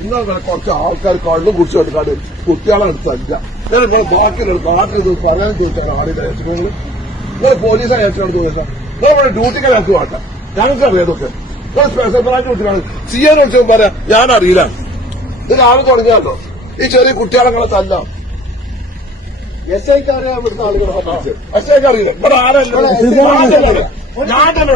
ഇന്നലെ കുറച്ച് ആൾക്കാർ കള്ളും കുടിച്ചു കൊടുക്കാണ്ട് കുട്ടികളെ അടുത്തല്ല ഞാൻ നിങ്ങളെ ബാക്കി പറയാൻ ചോദിച്ചാൽ ആടിന്റെ അയച്ചിട്ടുണ്ടെങ്കിൽ നിങ്ങൾ പോലീസ് അയച്ചാണ് ചോദിച്ചാൽ നിങ്ങളിവിടെ ഡ്യൂട്ടിക്ക് അയച്ചു വേണ്ട ഞങ്ങൾക്ക് അറിയാതൊക്കെ നിങ്ങൾ സ്പെഷ്യൽ ബ്രാഞ്ച് കുട്ടികളാണ് സിയാൻ വിളിച്ചപ്പോൾ പറയാം ഞാൻ അറിയില്ല ഇത് രാവിലെ തുടങ്ങിയാലോ ഈ ചെറിയ കുട്ടികളെ തല്ലാം എസ് ഐക്ക് അറിയാൻ ഇവിടുത്തെ ആളുകളെ എസ് ഐക്ക് അറിയില്ല ഇവിടെ ആരല്ല ഞാൻ തന്നെ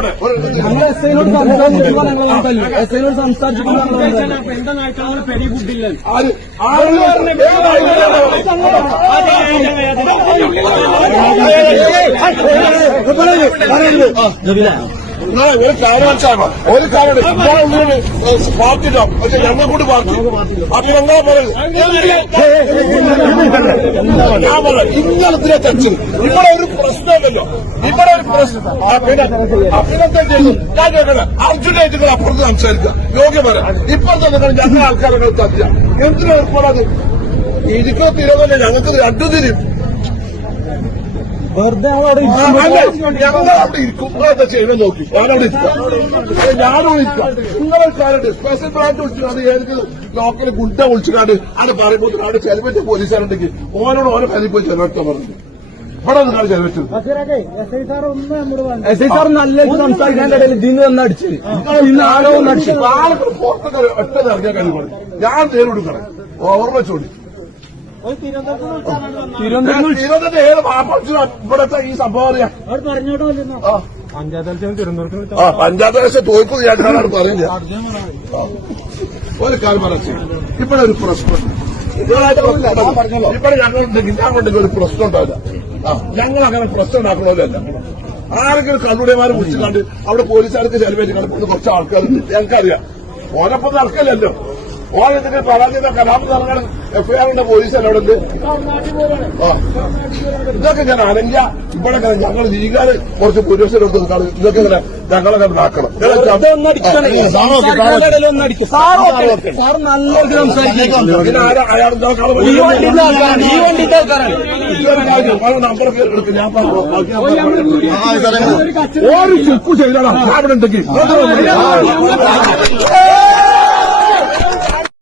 ഒരു കാര്യം മനസ്സിലാക്കാം ഒരു കാര്യം പാർട്ടിയിടാം പക്ഷെ ഞങ്ങൾ കൂടി പാർട്ടി അപ്പൊ ഞങ്ങളെ പറയും ഞാൻ പറയാം ഇന്നലത്തിലെ ചർച്ച ഇവിടെ ഒരു പ്രശ്നമല്ലല്ലോ ഇവിടെ ഒരു പ്രശ്നം അഭിനന്ദനം ചെയ്തു ഞാൻ കേൾക്കണേ അർജുനായിട്ട് നിങ്ങൾ അപ്പുറത്ത് സംസാരിക്കുക യോഗ്യമല്ല ഇപ്പുറത്തെ നിങ്ങൾ ഞങ്ങൾ ആൾക്കാരെ തച്ച എന്തിനാ ഏർപ്പാടത് ഇരിക്കോ തിരുവല്ല ഞങ്ങൾക്ക് രണ്ടു തിരിയും വെറുതെ അവിടെ ഞങ്ങളവിടെ ഇരിക്കും നിങ്ങളെന്താ ചെയ്യുന്നത് നോക്കി ഞാനവിടെ ഇരിക്കാം ഞാനവിടെ ഇരിക്കാം നിങ്ങളൊരു കാര്യമുണ്ട് സ്പെഷ്യൽ ബ്രാഞ്ച് വിളിച്ചാണ്ട് ഏതെങ്കിലും ലോക്കൽ ഗുണ്ട വിളിച്ചാണ്ട് അത് പറയുമ്പോൾ അവിടെ ചെലവറ്റ പോലീസുകാരുണ്ടെങ്കിൽ ഓനോട് ഓരോ കയ്യിൽ പോയി ചെലവെടുത്താൻ പറഞ്ഞു ഇവിടെ നിങ്ങൾ ചെലവെച്ചത് എസ് ഐ സാർ നല്ല സംസാരിക്കാൻ്റെ ഇടയിൽ ഇതിന്ന് വന്നടിച്ച് ആരോ ഒന്നടിച്ച് ആളുകൾ പുറത്തൊക്കെ ഒറ്റ ഇറങ്ങിയ കഴിവ് ഞാൻ നേരിടുക്കണം ഓർമ്മ ചോടി തിരുവനന്തപുരത്തെ ഏത് ഇവിടത്തെ ഈ സംഭവം അറിയാം പഞ്ചായത്ത് രാഷ്ട്രീയ തോൽപ്പ് ചേട്ടനാണ് പറയുന്നത് ഒരു കാര്യം പറയാം ഇവിടെ ഒരു പ്രശ്നം ഇവിടെ ഞങ്ങളുണ്ടെങ്കിൽ ഞങ്ങളുണ്ടെങ്കിൽ ഒരു പ്രശ്നം ഉണ്ടാവില്ല ഞങ്ങൾ അങ്ങനെ പ്രശ്നം ഉണ്ടാക്കണമല്ല ആരെങ്കിലും കള്ളുടേമാരെ വിളിച്ചു കണ്ട് അവിടെ പോലീസുകാർക്ക് ചെലവേറ്റ് കണ്ട് കുറച്ച് ആൾക്കാരുണ്ട് ഞങ്ങൾക്കറിയാം ഓരപ്പം നടക്കല്ലോ ഓരെന്തെങ്കിലും പരാജയ കലാപം നടക്കാൻ എഫ്ഐആറിന്റെ പോലീസല്ല അവിടെ ഉണ്ട് ഇതൊക്കെ ഞാൻ അനങ്ക ഇവിടെ ഞങ്ങൾ ലീഗാര് കുറച്ച് പുരുഷരെടുത്ത് ഇതൊക്കെ ഇങ്ങനെ ഞങ്ങളെ ആക്കണം നമ്പർ എടുത്ത് ഞാൻ ഒരു ചെക്ക് ചെയ്താൽ അവിടെ ഉണ്ടെങ്കിൽ